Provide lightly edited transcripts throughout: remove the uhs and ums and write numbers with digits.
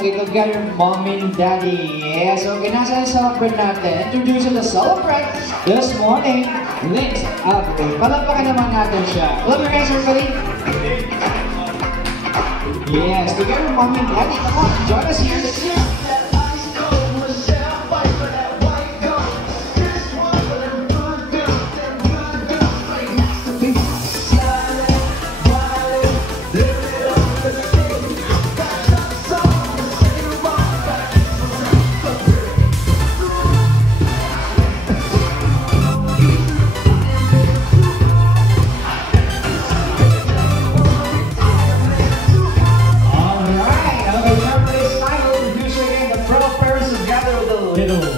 okay, together mom and daddy. Yes, okay, nasa celebrate natin. Introduce the celebrant this morning. Next, okay, palampakan naman natin siya. Clap your hands, everybody. Yes, together mom and daddy. Come on, join us here.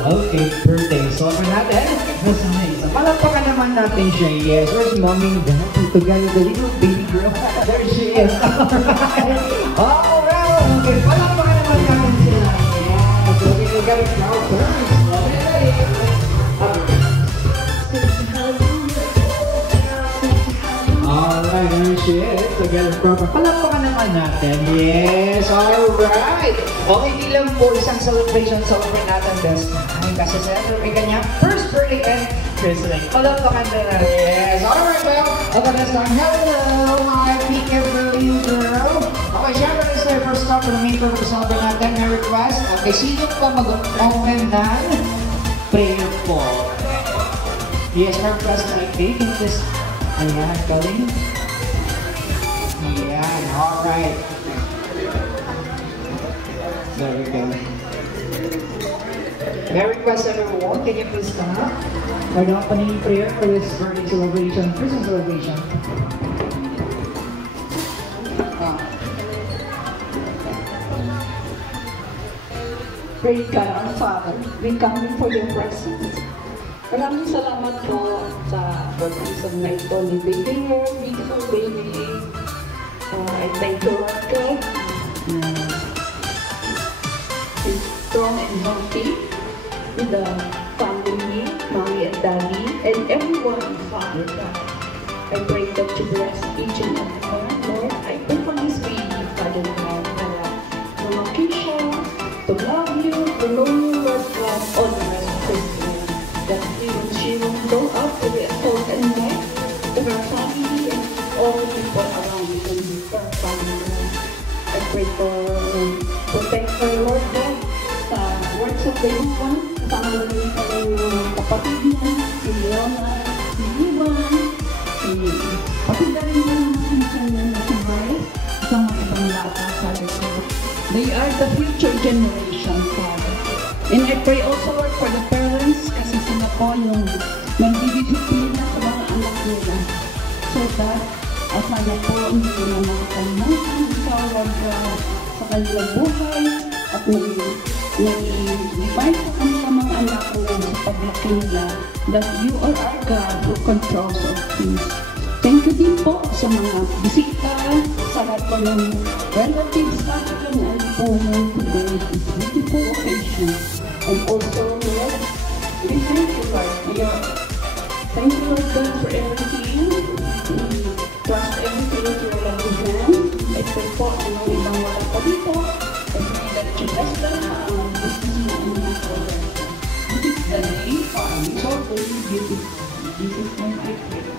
Okay, birthday. So, for natin, palampakan naman natin siya. Yes, where's mommy and daddy together? The little baby girl. There she is. Alright. Alright. Okay, palampakan naman natin sila. Yes. Okay, together now. Okay. Alright, there she is. Together proper. Palampakan naman natin. Yes. Alright. Okay, di lang po isang celebration natin this time. Kasi celebrate ka niya first birthday and Christmas. Palampakan na natin. Yes. Alright, well. Okay, this time. Hello, my peekaboo girl. Okay, syempre this time first stop for the main purpose celebrate natin. May request. Okay, sino pa mag-open ng prayer po? Yes, my request na i-take in this. Ayan, galing. Ayan, alright. There we go. May request everyone, can you please come up for the opening prayer for this birthday celebration, Christmas celebration? Praise God our Father, we come before your presence. Maraming salamat po sa birthday na ito ni Baby Girl, beautiful baby. I thank you, Lord God. He's strong and healthy with the family, mommy and daddy, and everyone, Father God. I pray that you bless each and every one, Lord. I pray for this baby, Father God, to Keisha, to love you, to know you, Lord God, all the rest of Christmas. That she will grow up to be a soul and light to her family and all the people around and her family. I pray for protect her, Lord God, sa words of the one, kasama rin sa yung kapatid niya, si Leona, si Ivan, si kapatid na rin natin sa niya na si Bryce, sa mga ibang lata, Father God. They are the future generation, Father. And I pray also, Lord, for the parents, kasi sila po yung nagdidisiplina sa mga anak nila. So that, sana po hindi na makakalimutan sa Lord God sa kanilang buhay at nag-divide po kami sa mga anak nila sa paglaki nila that you are our God who controls all things. Thank you din po sa mga bisita, sa lahat po ng relatives natin and po today is beautiful occasion. And also, Lord, we thank you, Lord. Thank you, Lord God, for everything. We trust everything to your loving hand. I pray po, ibang wala pa dito. I pray that you bless them. This is my name for them. This is the day for me. So very beautiful. This is when I pray.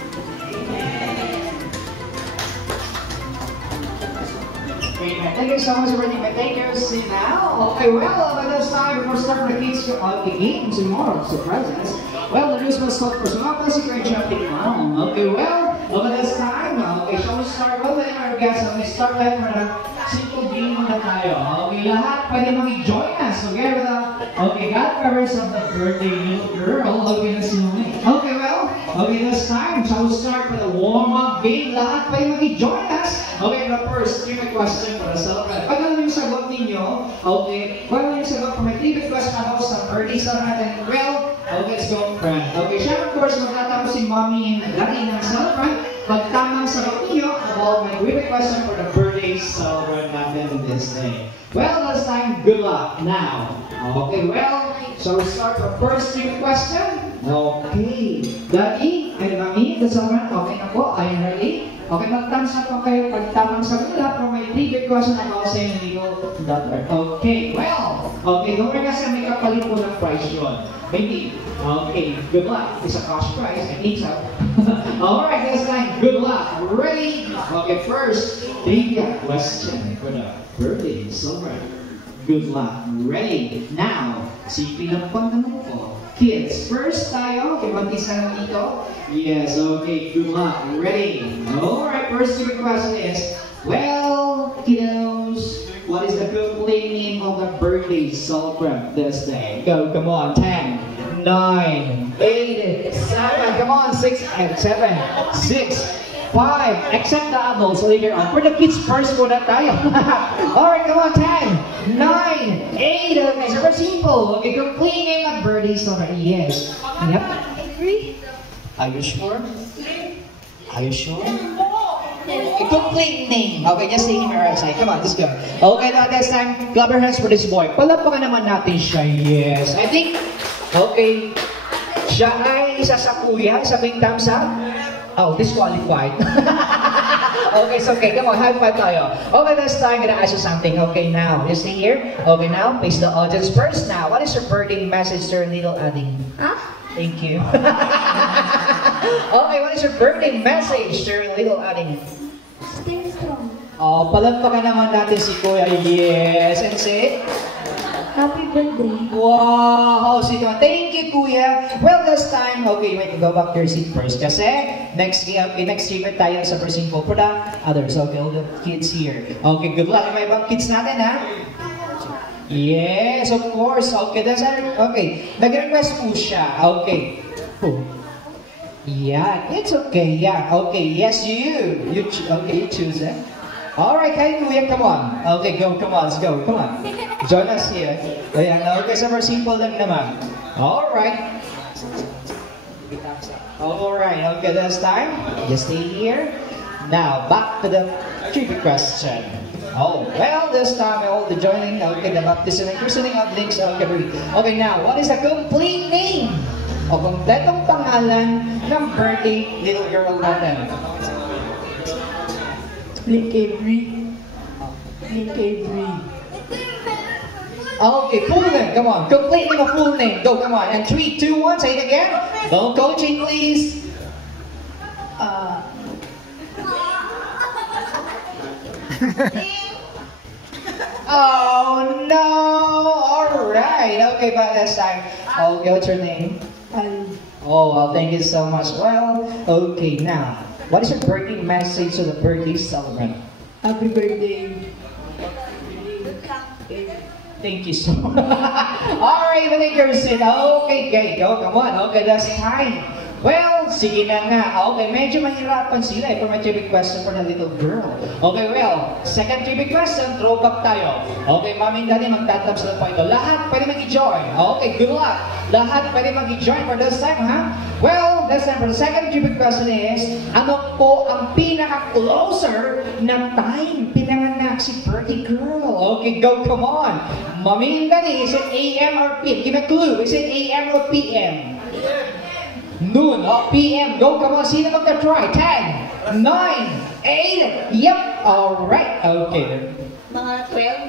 Amen. Thank you so much for the thank you. See now. Okay, well, by this time, we're starting the kids the games tomorrow, surprises. Well, the news was start for some of us, you're jumping around. Okay, well, over this time, okay, shall we start well with our guests? We start with a simple game na tayo. Okay, lahat pwede mag-join us. Okay, with the, okay, godparents of the birthday little girl. Okay, na si Mami. Okay, well, okay, this time, shall we start with a warm-up game? Lahat pwede mag-join us. Okay, but first, give me a question for the celebrant. Pag alam yung sagot ninyo, okay, pag alam yung sagot for my trivia question about sa birthday celebrant, well, okay, let's go, friend. Okay, siya, of course, magtatapos si Mommy and Daddy ng celebrant. Pag tamang sagot ninyo about my trivia question for the birthday celebrant natin this day. Well, this time, good luck. Now, okay, well, so we start the first trivia question. Okay, Daddy and Mommy, the celebrant, okay na po, are you ready? Okay, mag-thumbs up po kayo pag tamang sagot lahat for my trivia question about sa Iligo.org. Okay, well, okay, don't worry kasi may kapalit po ng price yun. Maybe. Okay, good luck. It's a cash prize. I think so. Alright, this time, good luck. Ready? Okay, first, trivia question for the birthday silver. Good luck. Ready? Now, sipin ang pagtanong ko. Kids, first tayo. Kibantisa na dito. Yes, okay, good luck. Ready? Alright, first trivia question is, well, kiddos, what is the complete name of the birthday celebrant this day? Go, come on, 10, 9, 8, 7, come on, 6, and 7, 6, 5, except the adults later on. For the kids first muna tayo. Alright, come on, 10, 9, 8, okay, super simple. Okay, complete name of birthday celebrant. Yes. Yep. Are you sure? Are you sure? A complete name. Okay, just take him right side. Come on, let's go. Okay, now this time, clap your hands for this boy. Palapakan naman natin siya. Yes. I think, okay, siya ay isa sa kuya. Sabing thumbs up. Oh, disqualified. Okay, so okay. Come on, high five tayo. Okay, this time, I'm gonna ask you something. Okay, now, you see here? Okay, now, face the audience first. Now, what is your birthday message to little Ading? Huh? Thank you. Okay, what is your birthday message to little Ading? Stay strong. Oh, palagpakan naman natin si Kuya. Yes, and say? Happy birthday. Wow! Thank you, Kuya. Well, this time, okay, wait, go back to your seat first. Kasi, next tribute tayo sa Persing for the others. Okay, all the kids here. Okay, good luck. May ibang kids natin, ha? Yes, of course. Okay, that's okay. Nag-request po siya. Okay. Oh. Yeah, it's okay. Yeah, okay. Yes, you. Okay, you choose it. All right, kayo Kuya, come on. Okay, go. Come on, let's go. Come on. Join us here. Ayan, okay, super simple lang naman. All right. All right. Okay, this time, just stay here. Now, back to the trivia question. Oh, well, this time all the joining, okay, the baptism and christening of links, okay, okay, now, what is the complete name o kompletong pangalan ng birthday little girl natin? Link Avery. Okay, full name, come on, complete name of full name, go, come on, and 3, 2, 1, say it again. Don't coaching, please. Oh no! Alright, okay, but this time. Okay, what's your name? Oh, well, thank you so much. Well, okay, now, what is your birthday message to the birthday celebrant? Happy birthday. Thank you so much. Alright, take your seat. Okay, go, come on. Okay, that's time. Well, sige na nga. Okay, medyo mahirapan sila for my trivia question for the little girl. Okay, well, second trivia question, throwback tayo. Okay, mami and daddy, magtatabs na po ito. Lahat pwede mag-join. Okay, good luck. Lahat pwede mag-join for this time, ha? Well, this time for the second trivia question is, ano po ang pinaka-closer na time pinanganak si birthday girl? Okay, go, come on. Mami and daddy, is it AM or PM? Give me a clue. Is it AM or PM? Noon, PM, go, come on, sino magka-try? 10, 9, 8, yep, alright, okay. Mga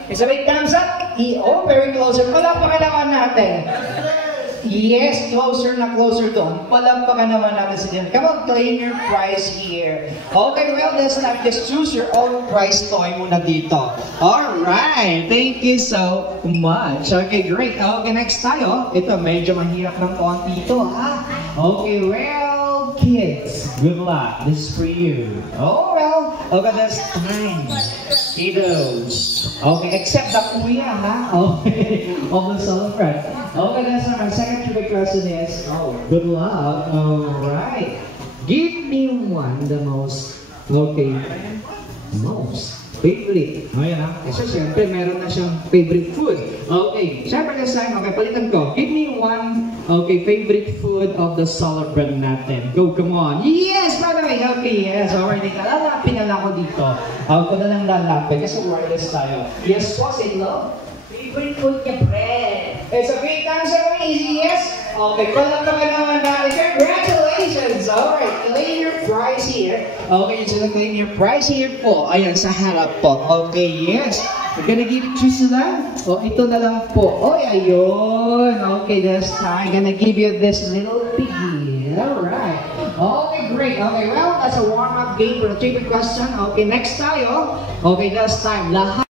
12. Is a big thumbs up? Oh, very closer. Palampakan naman natin. Yes, closer na closer doon. Palampakan naman natin si Jen. Come on, claim your prize here. Okay, well, this time, just choose your own prize toy muna dito. Alright, thank you so much. Okay, great. Okay, next tayo. Ito, medyo mahirap ng konti ito, ha? Okay, well, kids, good luck. This is for you. Oh, well, okay, that's time. Kiddos. Okay, except the kuya, ha? Okay, of the celebrant. Okay, that's our second trivia question is, oh, good luck. Alright. Give me one, the most, okay, most favorite. Oh, yan ha. So, siyempre, meron na siyang favorite food. Okay, siyempre this time, okay, palitan ko. Give me one, okay, favorite food of the celebrant natin. Go, come on. Yes, by the way, okay, yes. Alright, lalapin na lang ako dito. Ako na lang lalapin kasi wireless tayo. Yes, po, say no? Favorite food niya, bread. It's a big answer, easy, yes? Okay, pala naman natin. Congratulations! Alright, claim your prize here. Okay, so claim your prize here po. Ayan, sa harap po. Okay, yes. We're gonna give it to sila. O, ito na lang po. Oy, ayun. Okay, this time, gonna give you this little piggy. Alright. Okay, great. Okay, well, that's a warm-up game for the trivia question. Okay, next tayo. Okay, this time, lahat.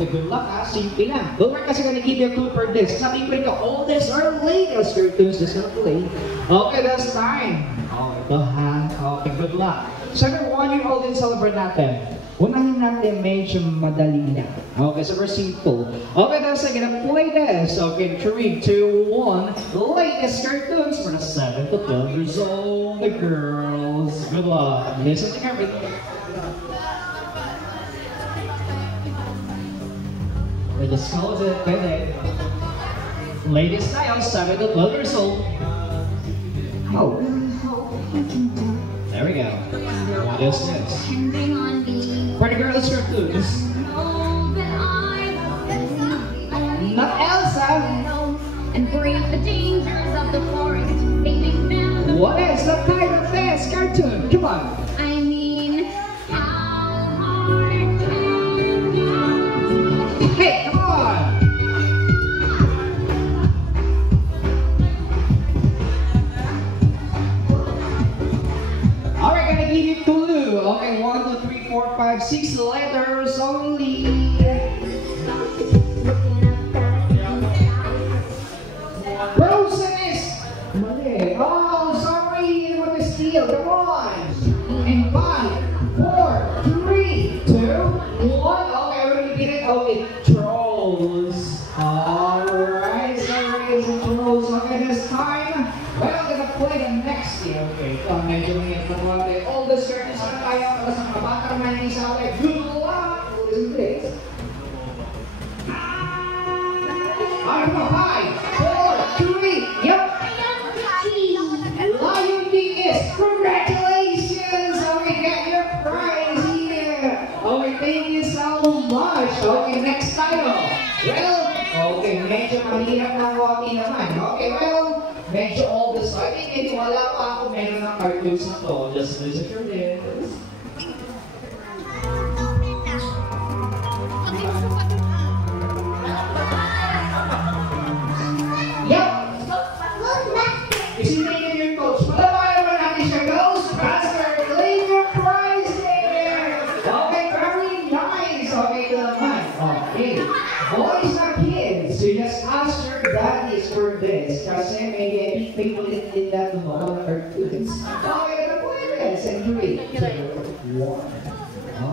Okay, good luck ha. Simple lang. But we're kasi gonna give you a clue for this. Sabi ko ito, oldest or latest cartoons this gonna play. Okay, this time. Oh, ito ha. Okay, good luck. Siyempre, 1-year-old din celebrate natin. Unahin natin medyo madali lang. Okay, so we're simple. Okay, that's I'm gonna play this. Okay, 3, 2, 1. The latest cartoons for the 7 to 12 years old. The girls. Good luck. Listen to everything. Just close it, pwede. Ladies tayo, 7 to 12 years old. Oh. There we go. What is this? For the girls' cartoons. Not Elsa. And brave the dangers of the forest. What is the title of this cartoon? Come on. I mean, how hard can you? Hey, come on! Alright, gonna give you clue. Okay, 1, 2, 3, 4, 5, 6 letters only. Frozen is mali. Oh, sorry, what is steal? Come on! And 5, 4, 3, 2, 1. Okay, we're gonna get it. Okay, trolls. Alright, so raise and trolls. Okay, this time, well, I'm gonna play the next game. Okay, so medyo may ito. All the circles na tayo. Tapos ang kabatang mahinig sa akin. Good luck! Listen to this. Ano pa? 5, 4, 3, yep! Lion King is congratulations! Okay, get your prize here! Okay, thank you so much! Okay, next tayo! Well, okay, medyo mahirap na konti naman. Okay, well, medyo all this. I think hindi wala pa ako meron ng cartoons na to. Just listen to this. Yep! Isipin niyo yung coach. Palabayan mo natin siya, Ghostbuster! Claim your prize there! Okay, very nice! Okay, ito naman. Okay. Boys and kids, you just ask your daddies for this. Kasi maybe people in that mga cartoons. Okay, ito po this. And 3, 2, 1.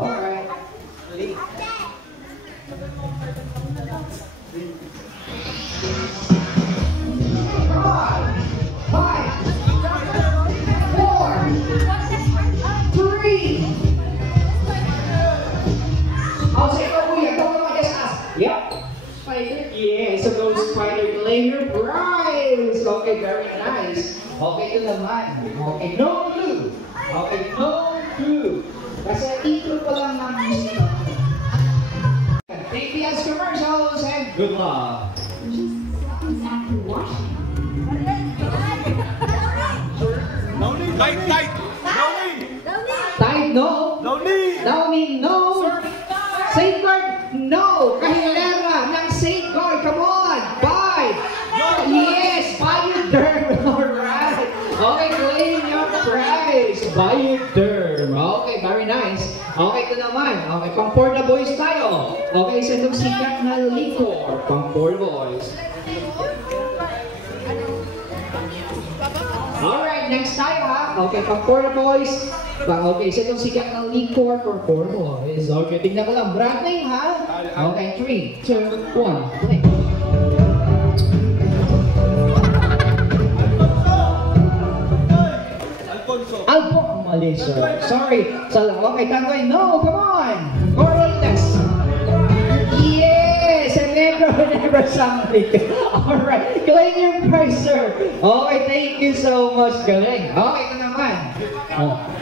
Alright. Come on! 5, 4, 3. I'll say go kuya. Go naman just ask. Yep. Spider? Yeah, so go Spider. Claim your prize. Okay, very nice. Okay, ito naman. Okay, no clue. Okay, no clue. Kasi intro pa lang ng music. TPS commercials and good luck. Tight, tight! No need! Tight, no. No need! No need, no. Safeguard, no. Kahilera ng safeguard. Come on. 5. Yes, Bioderm. Alright. Okay, claim your prize. Bioderm. Okay, very nice. Okay, ito naman. Okay, pang for the boys tayo. Okay, sa itong sikat na liquor. Pang for the boys. Alright, next tayo ha. Okay, pang 4 boys. Okay, so itong sikat ng liquor for 4 boys. Okay, tignan ko lang. Brand name ha. Okay, 3, 2, 1. Play. Alpo, mali sir. Sorry. Okay, Tangoy. No, come on. Corrales. Yes, and never something. Alright, claim your prize, sir. Okay, thank you so much. Galing. Okay, ito naman.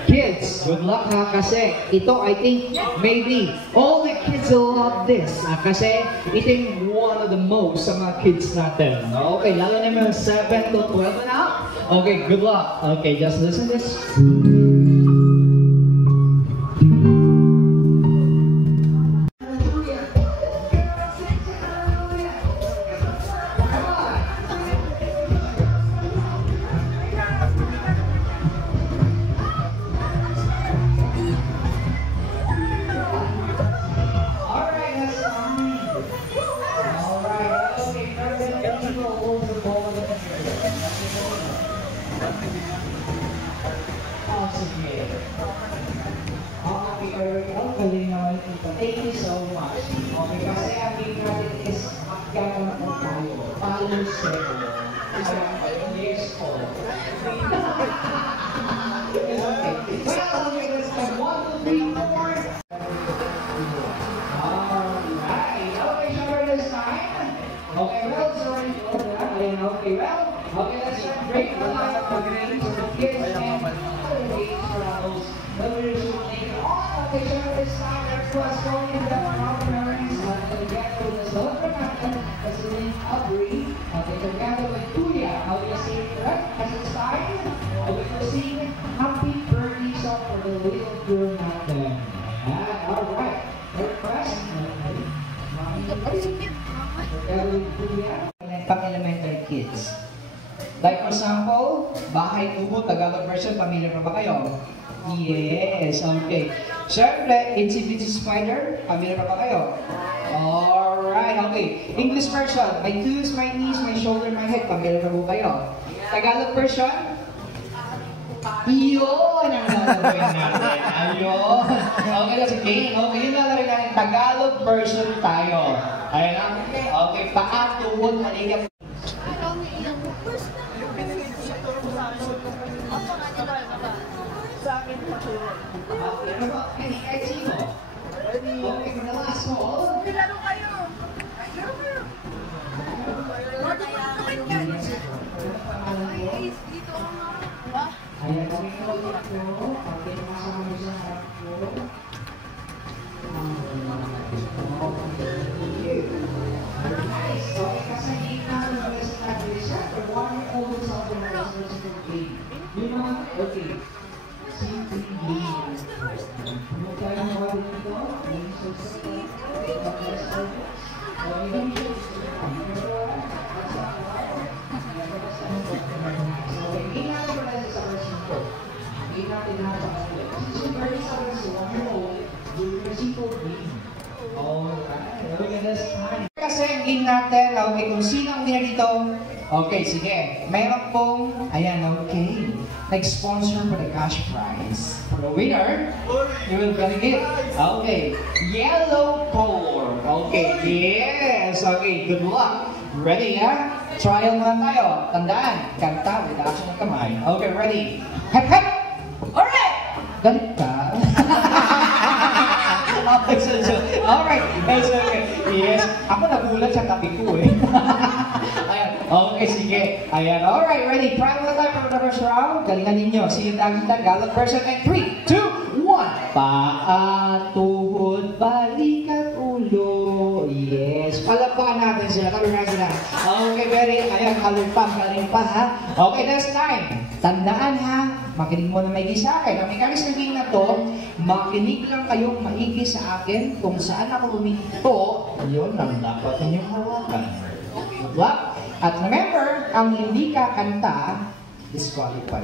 Kids, good luck ha, kasi ito, I think, maybe all the kids will love this. Kasi ito yung one of the most sa mga kids natin. Okay, lalo na yung 7 to 12 na. Okay, good luck. Okay, just listen to this. Thank you so much. Okay, kasi ang game natin is magkakaroon na tayo. Follow seven. Years old. Okay. Well, okay, let's have 1, 2, 3, 4. Alright. Okay, sure this time. Okay, well, sorry for that. Okay, well. Okay, let's try to break the line of the games for the kids and other games for those others who make it on. Okay, sure this time. Was going in the parents together with the Silver Captain, President Aubrey, together with Tuya. How do you say it correct? As a sign, we will sing Happy Birthday song for the little girl Captain. Alright. Request. Together with Tuya. Pang-elementary kids. Like for example, Bahay Tubo, Tagalog version, pamilya pa ba kayo? Yes, okay. Siyempre, Itsy Bitsy Spider, pamilya pa ba kayo? Alright, okay. English version, my toes, my knees, my shoulder, my head, pamilya pa po kayo? Tagalog version? Iyon ang lalagay natin. Ayun. Okay, that's okay. Okay, yun lalagay natin. Tagalog version tayo. Ayun lang. Okay, paa, tuhod, maligap. Sa akin paturo. Ano ba? Kahit sino? Okay, kung nalas mo. Laro kayo! Laro kayo! Dito ang mga... Ayan, kami ko ulit ko. Okay, nakasama mo sa harap ko. Nice! Okay, kasi hindi na naman sa tabi siya. Pero 1-year-old sa akin na sa game. Yun naman, okay. Simple game. Ano tayo mga dito? Game social. Hindi natin pala sa version 4. Hindi natin nakapag-split. Since we're very sa version 1-year-old, we're simple game. Alright, look at this time. Kasi ang game natin, okay, kung sino ang winner dito, okay, sige. Mayroon pong, ayan, okay. Nag-sponsor for the cash prize. For the winner, you will gonna get, okay, yellow color. Okay, yes. Okay, good luck. Ready, ha? Trial naman tayo. Tandaan, kanta with action ng kamay. Okay, ready? Hep, hep! Alright! Galit ka? Alright, that's okay. Yes, ako nagulat sa tabi ko eh. Ayan, okay, sige. Ayan, alright, ready. Try one time for the first round. Galingan ninyo. See you down in Tagalog version. And 3, 2, 1. Paa, tuhod, balikat, ulo. Yes, palakpakan natin sila. Kalungan sila. Okay, very. Ayan, kalupang, galing pa ha. Okay, next time. Tandaan ha. Makinig mo na maigi sa akin. Ang mekanis ng game na to, makinig lang kayong maigi sa akin kung saan ako huminto, yun ang dapat ninyong hawakan. Good luck. At remember, ang hindi kakanta, disqualified.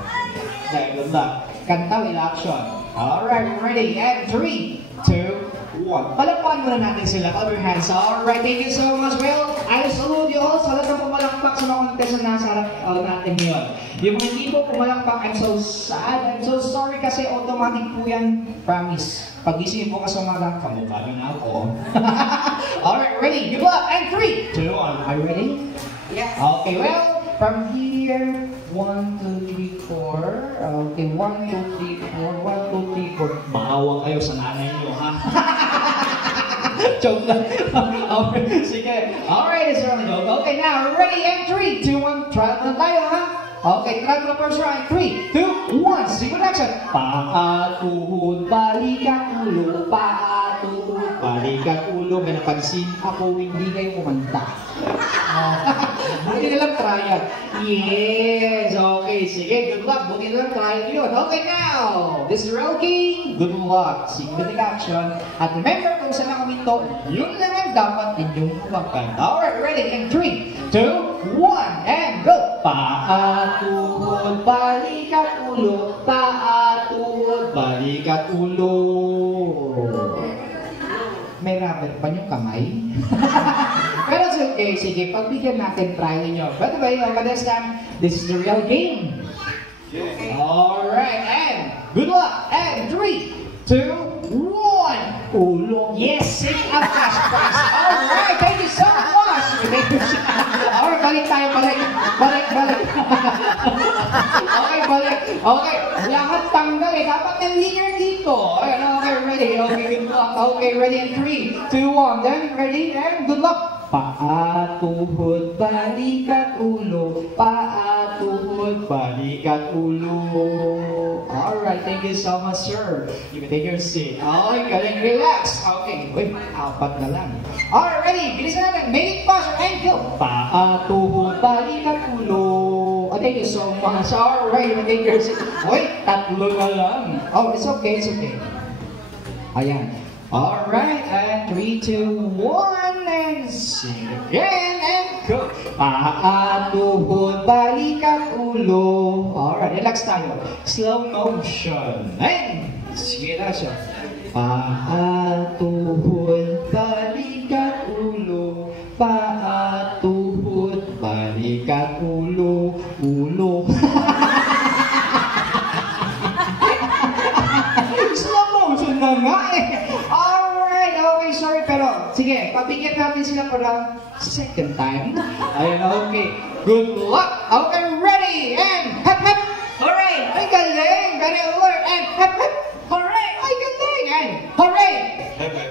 Okay, good luck. Kanta with action. Alright, ready? And 3, 2, 1. Palakpakan muna natin sila. Clap your hands. Alright, thank you so much. Well, I salute you all. Sa lahat ng pumalakpak sa mga contest na nasa harap natin ngayon. Yung mga hindi po pumalakpak, I'm so sad. I'm so sorry kasi automatic po yan. Promise. Pag-isip po kasi umaga, kamukha nyo na ako. Alright, ready? Good luck. And 3, 2, 1. Are you ready? Yes. Okay, well, from here, 1, 2, 3, 4. Okay, 1, 2, 3, 4. 1, 2, 3, 4. Maawa kayo sa nanay nyo, ha? Joke lang. Okay, sige. Alright, it's really joke. Okay, now, ready? And 3, 2, 1. Try na tayo, ha? Okay, try the first round. 3, 2, 1. Sequence action. Paa, tuhod, balikat, ulo. Paa, tuhod, balikat, ulo. ulo, may napansin ako, hindi kayo kumanta. Buti na lang trial. Yes, okay, sige, good luck. Buti na lang trial yun. Okay, now, this is real game. Good luck. Single action. At remember, kung saan ako minto, yun lang ang dapat ninyong huwakan. Alright, ready? In 3, 2, 1, and go! Paa, tuhod, balik at ulo. Paa, tuhod, balik at ulo. May rubber pa yung kamay? Pero it's okay, sige, pagbigyan natin, try ninyo. By the way, over this time, this is the real game. Alright, and good luck. And 3, 2, 1. Ulo. Yes, sing up cash prize. Alright, thank you so much. Alright, balik tayo, balik. Balik. Okay, balik. Okay, lahat tanggal eh. Dapat yung linear dito. Okay, ready. Okay, good luck. Okay, ready in 3, 2, 1. Then, ready, and good luck. Paa, tuhod, balik at ulo. Paa, tuhod, balik at ulo. Alright, thank you so much, sir. You can take your seat. Okay, galing, relax. Okay, wait, 4 na lang. Alright, ready? Bilisan natin. Make it faster and go. Paa, tuhod, balik at ulo. Oh, thank you so much. Alright, you can take your seat. Wait, 3 na lang. Oh, it's okay, it's okay. Ayan. Alright, and 3, 2, 1, and sing again, and go. Paa, tuhod, balik at ulo. Alright, relax tayo. Slow motion. And, sige na siya. Paa, tuhod, balik at ulo. Paa, tuhod, balik at ulo. Ulo. Slow motion na nga eh. Alright, okay, sorry, pero sige, pabigyan natin sila para second time. Ayun, okay. Good luck. Okay, ready, and hep hep. Hooray! Ay, galing! Very alert, and hep hep. Hooray! Ay, galing! And hooray!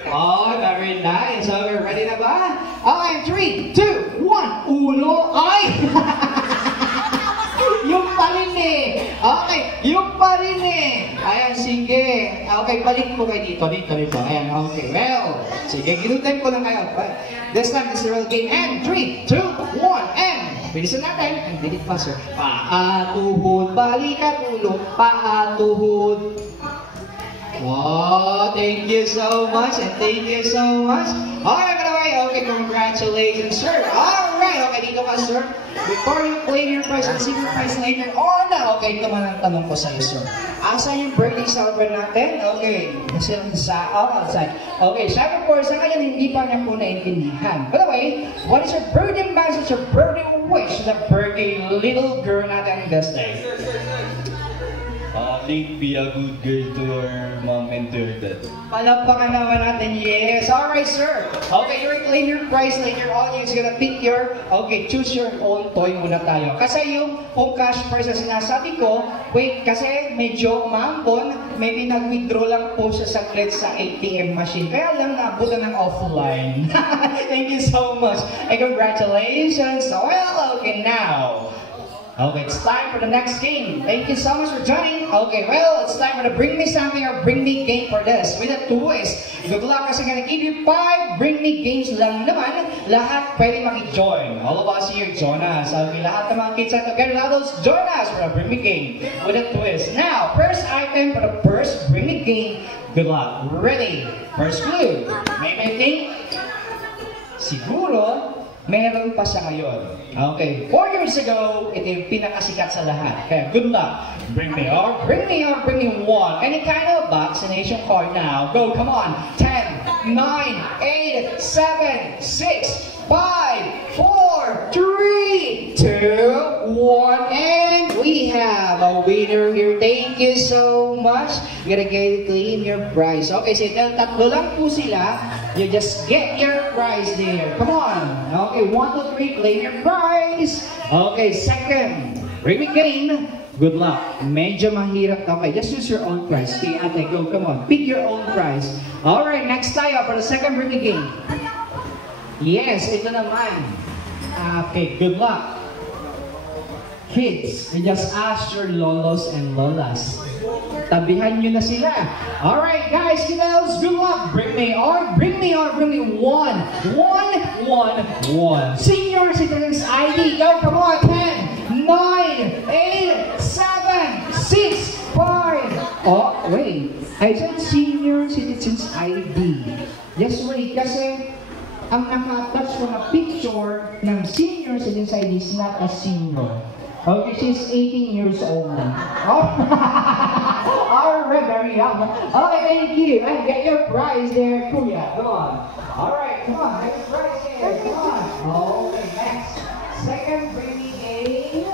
Oh, very nice. Okay, ready na ba? Okay, 3, 2, 1. Ulo. Ay! Yung pa rin eh. Okay, yung pa rin eh. Ayan, sige. Okay, balik po kayo dito. Ayan, okay. Well, sige, ginutin ko lang kayo. This time, this is the real game. And 3, 2, 1, and bilisan natin. And bilit pa, sir. Paa, tuhod, balik at ulo. Paa, tuhod. Wow, thank you so much, and thank you so much. Alright, by the way, okay, congratulations, sir. Alright, okay, dito ka, sir. Before you claim your prize and secret prize later on, okay, ito man ang tanong ko sa'yo, sir. Asan yung birthday celebrant natin? Okay, outside. Okay, syempre po, sa kanya hindi pa niya po naintindihan. By the way, what is your birthday message, your birthday wish to the birthday little girl natin this day? Think be a good girl to her mom and to her dad. Palakpakan naman natin, yes. Alright, sir. Okay, you reclaim your prize later on. You're gonna pick your, okay, choose your own toy muna tayo. Kasi yung cash prize na sinasabi ko, wait, kasi medyo umambon, maybe nag-withdraw lang po siya saglit sa ATM machine. Kaya lang naabutan ng offline. Thank you so much. And congratulations. Well, okay, now. Okay, it's time for the next game. Thank you so much for joining. Okay, well, it's time for the Bring Me Something or Bring Me game for this. With a twist. Good luck kasi gonna give you 5 Bring Me games lang naman. Lahat pwede maki-join. All of us here, join us. Okay, lahat ng mga kids at together, adults, join us for the Bring Me game. With a twist. Now, first item for the first Bring Me game. Good luck. Ready? First clue. May think? Siguro, meron pa sa ngayon. Okay, 4 years ago, ito yung pinakasikat sa lahat. Kaya good luck. Bring me 1. Any kind of vaccination card now. Go, come on. 10, 9, 8, 7, 6, 5, 4, 3, 2, 1, and we have a winner here. Thank you so much. You're gonna claim your prize. Okay, so tatlo lang po sila. You just get your prize there. Come on. Okay, 1, 2, 3, claim your prize. Okay, second, Bring Me game. Good luck. Medyo mahirap. Okay, just use your own prize. Okay, ate, go. Come on. Pick your own prize. Alright, next tayo for the second Bring Me game. Yes, ito naman. Okay, good luck. kids, you just ask your lolos and lolas. Tabihan nyo na sila. Alright guys, kiddos, good luck. Bring me on. One. Senior Citizens ID. Go, come on. 10, 9, 8, 7, 6, 5. Oh, wait. I said Senior Citizens ID. Just wait, kasi ang naka-attach ko na picture ng Senior Citizens ID is not a senior. Okay, she's 18 years old. Oh, alright, very young. Okay, thank you. And get your prize there, Kuya. Come on. Alright, come on. Get your prize there. Come on. Okay, next. Second, bring me a...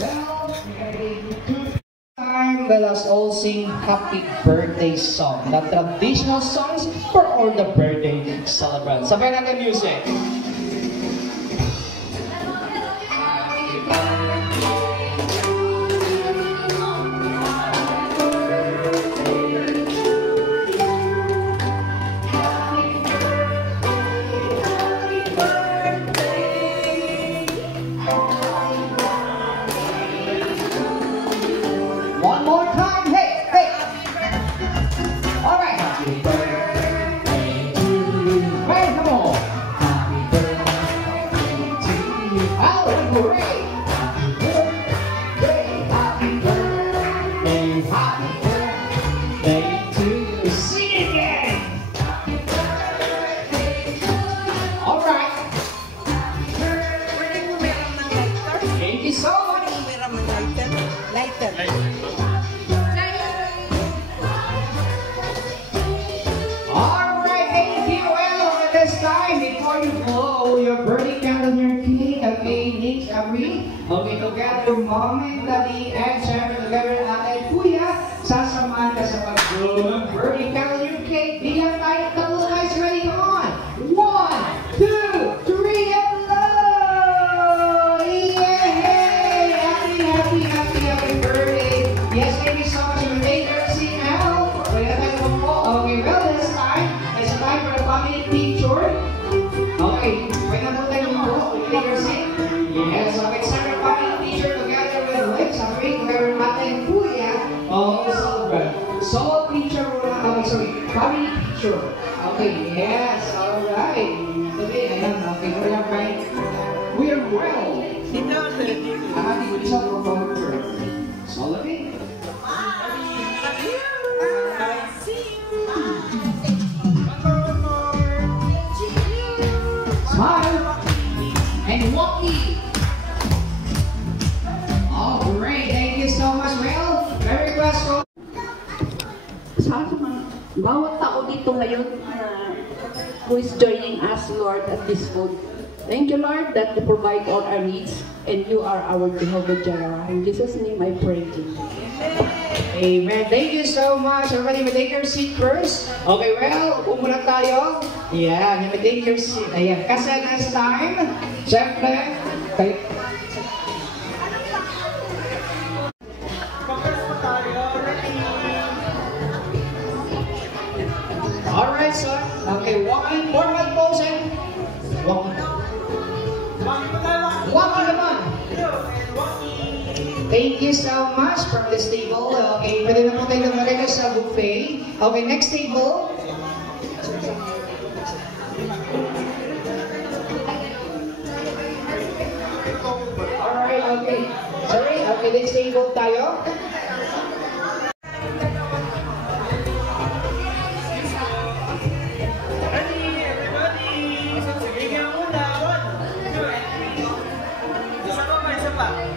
Well, we're gonna give you 2 time. Let us all sing happy birthday song. The traditional songs for all the birthday celebrants. Sabay natin music. One more time, hey, hey. All right. Happy birthday to you. Hey, come on. Happy birthday to you. Oh, great. Happy birthday to you. Sing it again. All right. Thank you so much. Lighter. Alright, thank you. Well, at this time, before you blow your birthday candle on your cake, okay, Nick, Abri, okay, together mom and daddy, and syempre together ate at kuya, sasamahan ka sa pag-blow ng birthday candle on your cake. Bigyan tayo ng tatlo, guys. Ready? Come on. 1, 2, 3, and blow! Yay! Happy birthday. Yes, thank you so much. You may see now. Okay, well, this time, it's time for the family picture. Okay, wait na po tayo mo. Take your seat. Yes, okay, it's time for the family picture together with Lex, Abri, together with Ate and Kuya. Oh, solo picture muna. Okay, sorry, family picture. Okay, yes, alright. Okay, ayan, okay, we are right. We are well. Happy picture for our solo picture. Smile and walkie. All right, thank you so much. Well, Merry Christmas. Sa bawat tao dito ngayon who is joining us, Lord, at this food. Thank you, Lord, that you provide all our needs, and you are our Jehovah Jireh. In Jesus' name I pray. Amen. Thank you so much. Everybody, may take your seat first. Okay, well, umuna tayo. Yeah, may take your seat. Ayan. Kasi next time, syempre, okay. Alright, so, okay, walking, forward pose, and walking. Walking naman. Thank you so much from this table. Okay, pwede na po tayo naman sa buffet. Okay, next table. Alright, okay. Sorry, okay, next table tayo.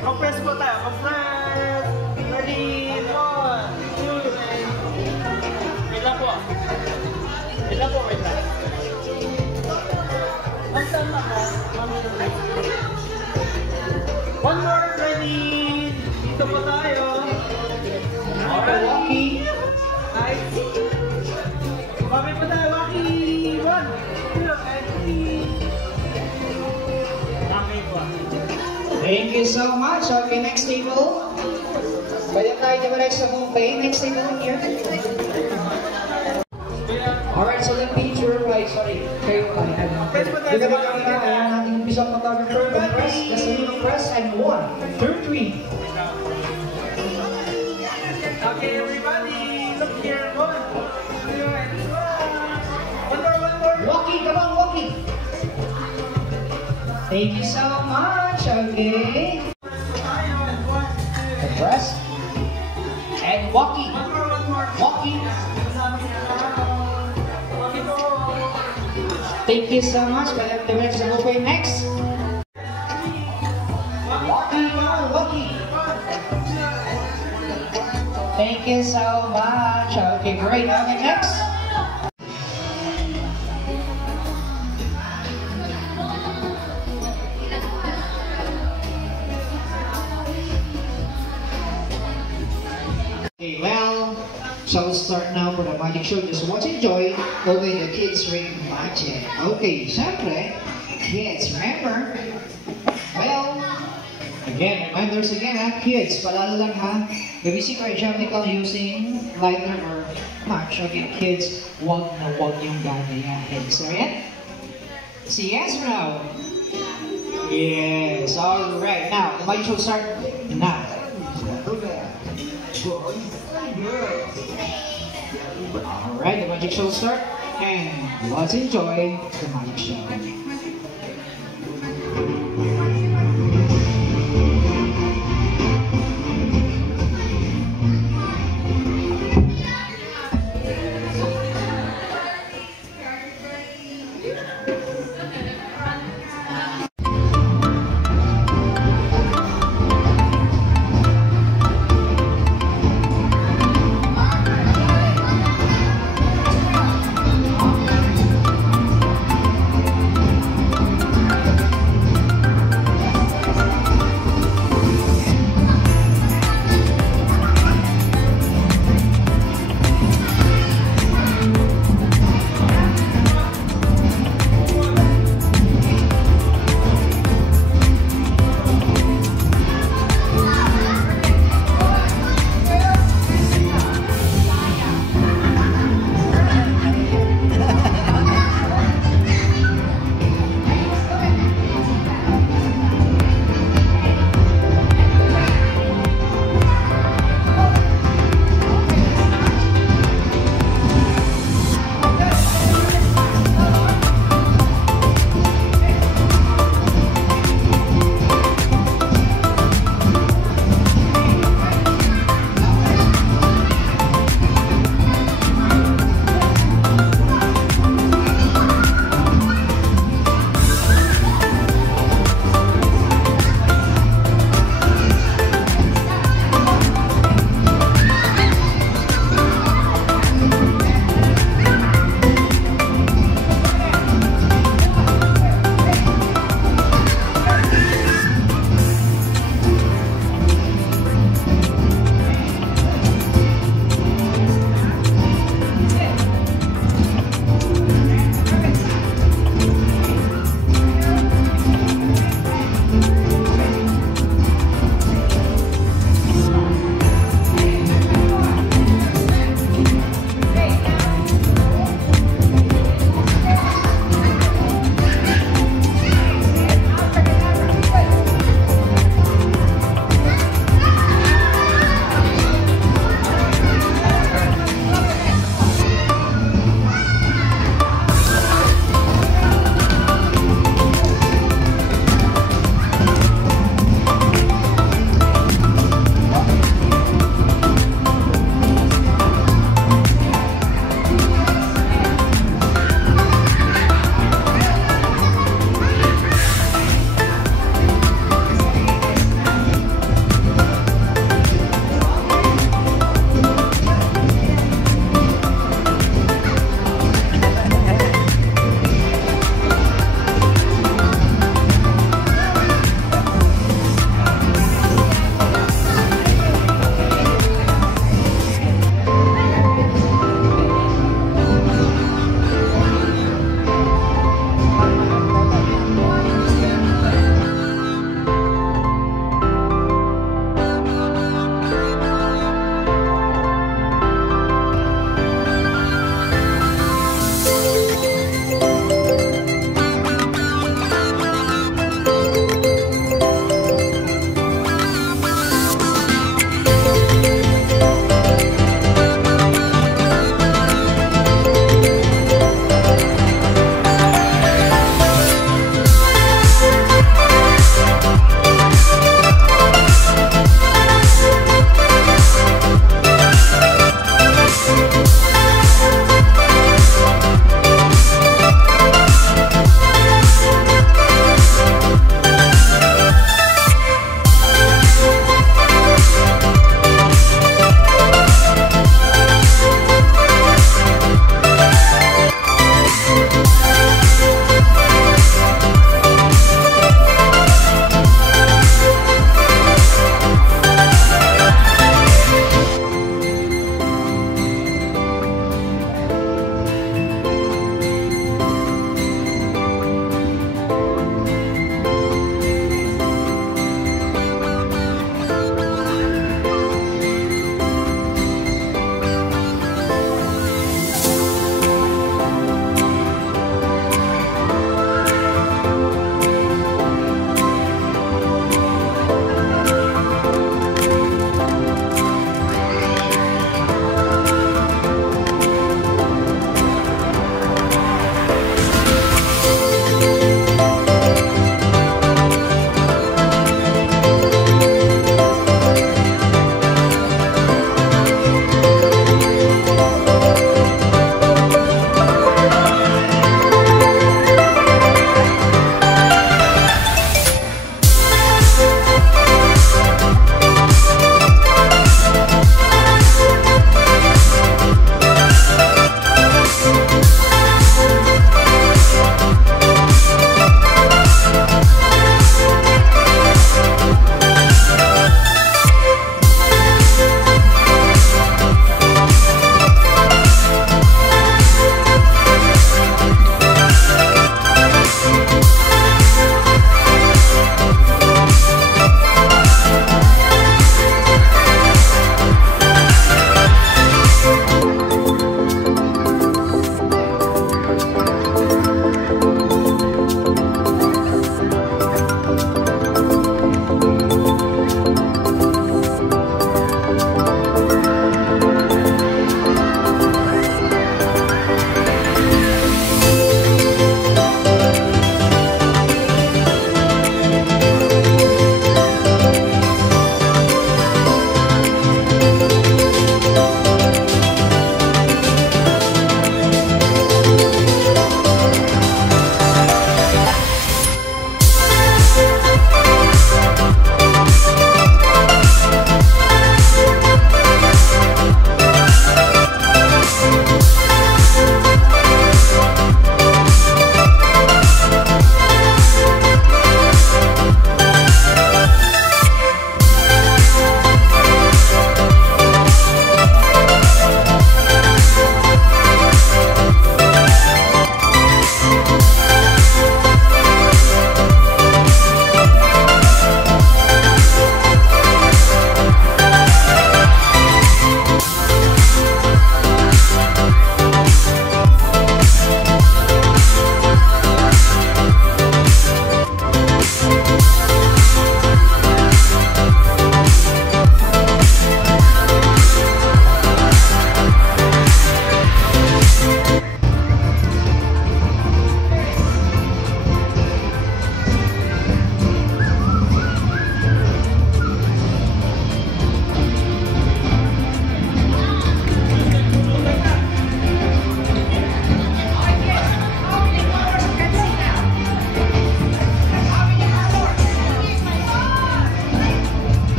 Compress po tayo. Compress. Ready. 1, 2. Wait lang po. Wait lang po. Wait lang. One more. Ready. Dito po tayo. Okay, walkie. Nice. Mami po tayo. Walkie. 1, 2, and 3. Mami po. Thank you so much. Okay, next table. Pwede tayo dimarex sa buffet. Next table here. Alright, so the picture, like, sorry, kayo pa. Look at the camera. Ayan, ating visual photographer. Press, just a little press, and 1, 2, 3. Okay, everybody, look here. One, two, and one more. Walkie, come on, walkie. Thank you so much. Okay. The dress. And walkie. Walkie. Thank you so much. But the next one will be next. Walkie, come on, walkie. Thank you so much. Okay, great. Okay, next. Okay, well, shall we start now for the magic show? Just watch and enjoy. Okay, the kids ring magic. Okay, syempre, kids, remember? Well, again, reminders again ha, kids, palala lang ha. The basic arithmetical using lighter or match. Okay, kids, wag na wag yung gagayahin. So, yan. See yes or no? Yes, alright. Now, the magic show start now. Alright, the magic show will start, and let's enjoy the magic show.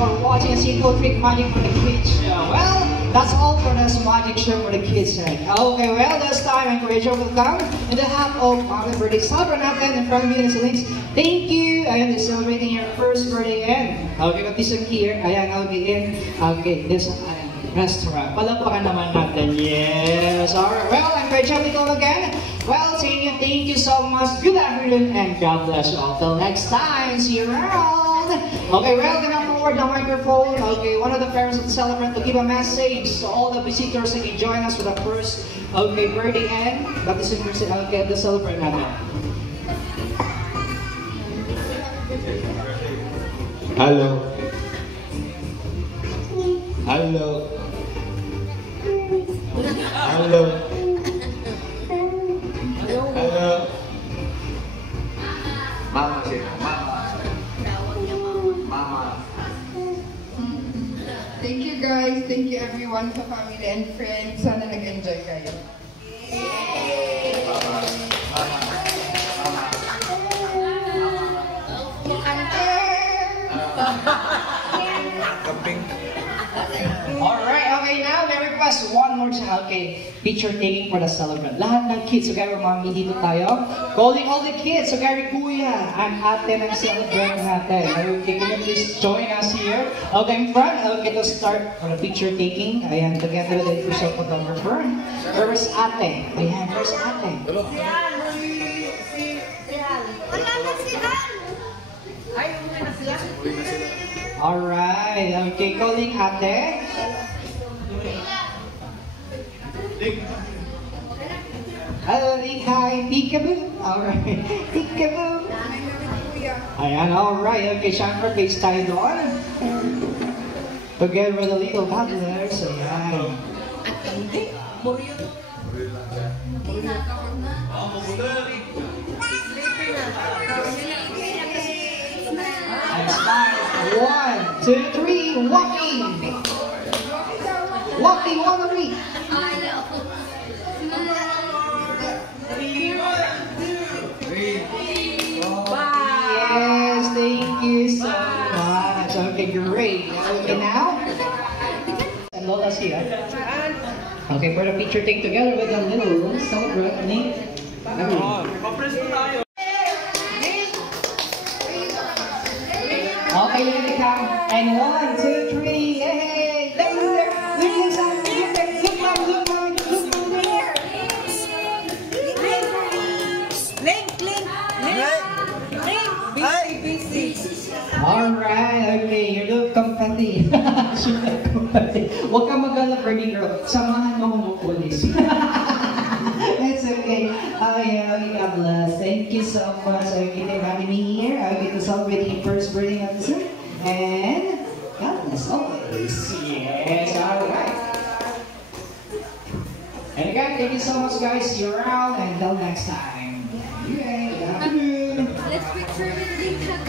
for watching a simple trick magic for the kids show. Well, that's all for this magic show for the kids. Okay, well, this time I encourage you to come in the half of Mama's birthday celebrate natin in front of you and links. Thank you. Ayan, they're celebrating your first birthday and okay, got this one here. Ayan, I'll be in. Okay, this restaurant. Palakpakan naman natin. Yes. Alright. Well, I'm Rachel Nicole again. Well, saying you thank you so much. Good afternoon and God bless you all. Till next time. See you around. Okay, well, gonna forward the microphone. Okay, one of the parents of the celebrant to give a message to all the visitors that can join us for the first birthday and the celebrant natin. Hello. Hello. Hello. Hello. Mama siya. Mama. Thank you guys. Thank you everyone sa family and friends. Sana nag-enjoy kayo. Alright, okay, now may request one more time. Okay, picture taking for the celebrant. Lahat ng kids, so Gary Mami, dito tayo. Calling all the kids, so Gary Kuya, ang ate ng celebrant natin. Okay, can you please join us here? Okay, in front, okay, to start for the picture taking. Ayan, together with the official photographer. Where's ate? Ayan, where's ate? Alright, okay, calling ate. Hello, hi, peekaboo. Alright, peekaboo. Ayan, alright, okay, syempre, face tayo doon. Together with the little toddlers, ayan. And start. 1, 2, 3, walking! Walking, 1, 3. Yes, thank you so much. Okay, great. Okay, now? And Lola's here. Okay, for the picture take together with the little celebrant name. Okay, let me count. And 1, 2, 3, yay! Look there! Look inside! Look there! Look mom! Look mom! Look mom there! Link! Alright, okay. You look compati. Huwag ka mag-alap, Bernie girl. Samahan mo kung pulis. It's okay. Oh yeah, God bless. Thank you so much. Okay, for having me here. I get to celebrate your first birthday episode. And God bless always. Yes, alright. And again, thank you so much, guys. See you around. And until next time. Yay, good afternoon. Let's picture with the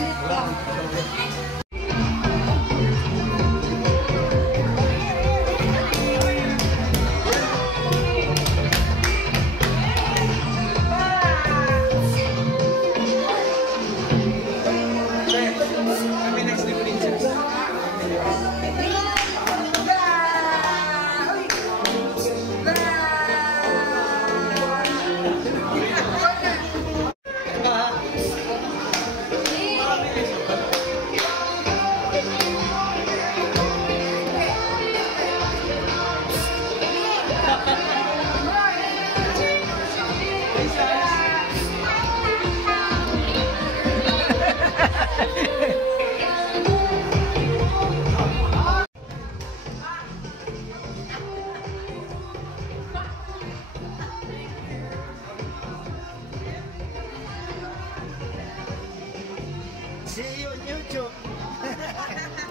See you on YouTube.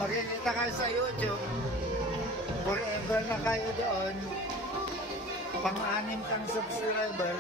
Makikita kayo sa YouTube. Forever na kayo doon. Pang-anim kang subscriber.